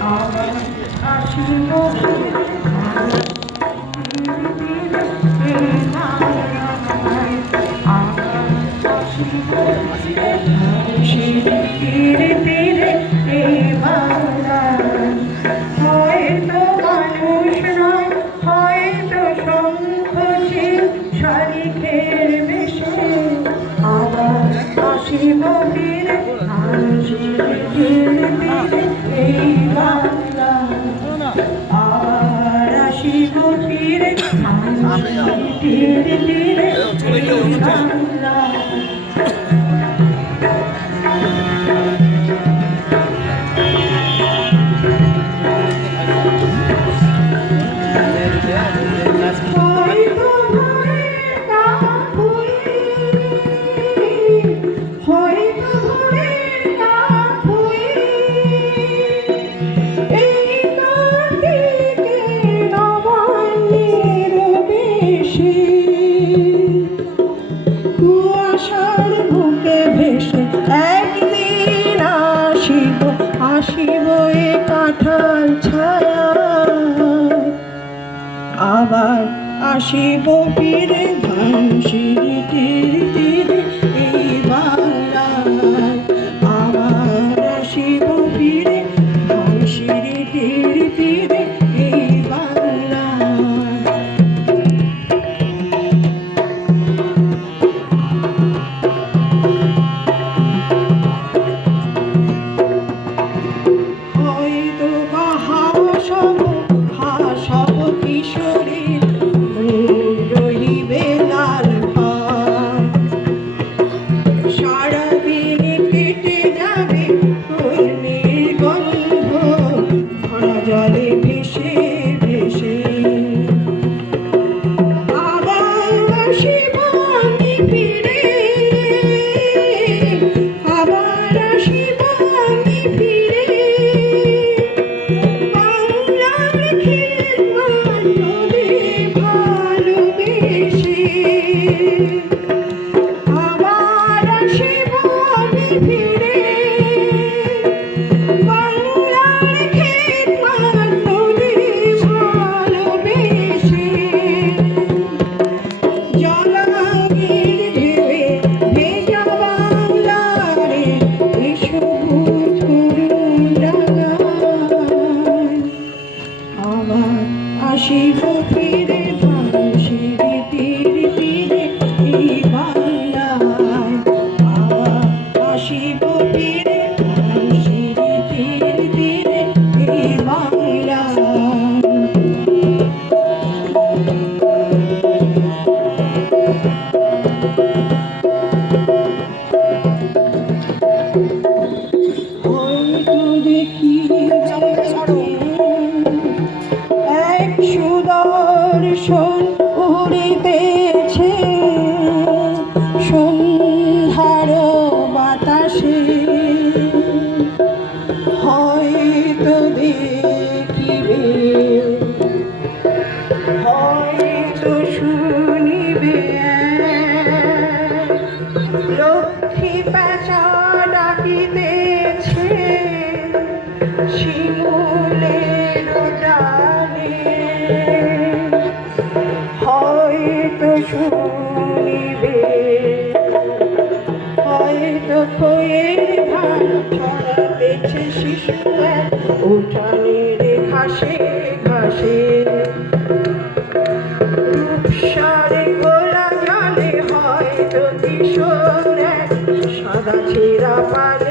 আবার আসিব তীরে তীরে এই বাংলায় হয়তো মানুষ নয় হয়তো শঙ্খচি শালিখের বেশে আবার আসিব ফিরে তীরে তীরে এই বাংলায় আবার আসিব ফিরে তীরে তীরে এই বাংলায় কুয়াশার বুকে ভেসে একদিন আসিব এ কাঁঠাল ছায়া আবার আসিব ফিরে ধানসির তীরে তীরে এই বাংলায় আবার আসিব ফিরে ধানসির তীরে তীরে এই বাংলায় হয়তো বা হাসব কিশোরী রহিবে লাল সারাদিন কেটে যাবে কর্মীর গন্ধ ভরা জলে ভেসে ভেসে আবার আসিব আমি ফিরে আবার আসিব আমি ফিরে বাংলার খিদমত নদী ভালোবেসে আবার আসিব আমি ফিরে বাংলার খিদমত নদী ভালোবেসে জলাগির ঢেউয়ে ভেজা বাংলারে এই সবুজ করুণ ডাঙায় আবার আসিব ফিরে ধানসির তীরে তীরে এই বাংলায় আবার আসিব ফিরে ধানসির তীরে তীরে এই বাংলায় হয়তো দেখি এক সুদর্শন উড়িতেছে সন্ধ্যার বাতাসে হয়তো দেখিবে হয়তো শুনিবে লক্ষ্মী পেঁচা ডাকিতেছে শিমুলের ডালে হয়তো শুনিবে হয়তো খয়ের ধান ছড়াতেছে শিশু উঠানের ঘাসে ঘাসে রূপসারে গোলা জলে হয়তো কিশোর সাদা ছেঁড়া পালে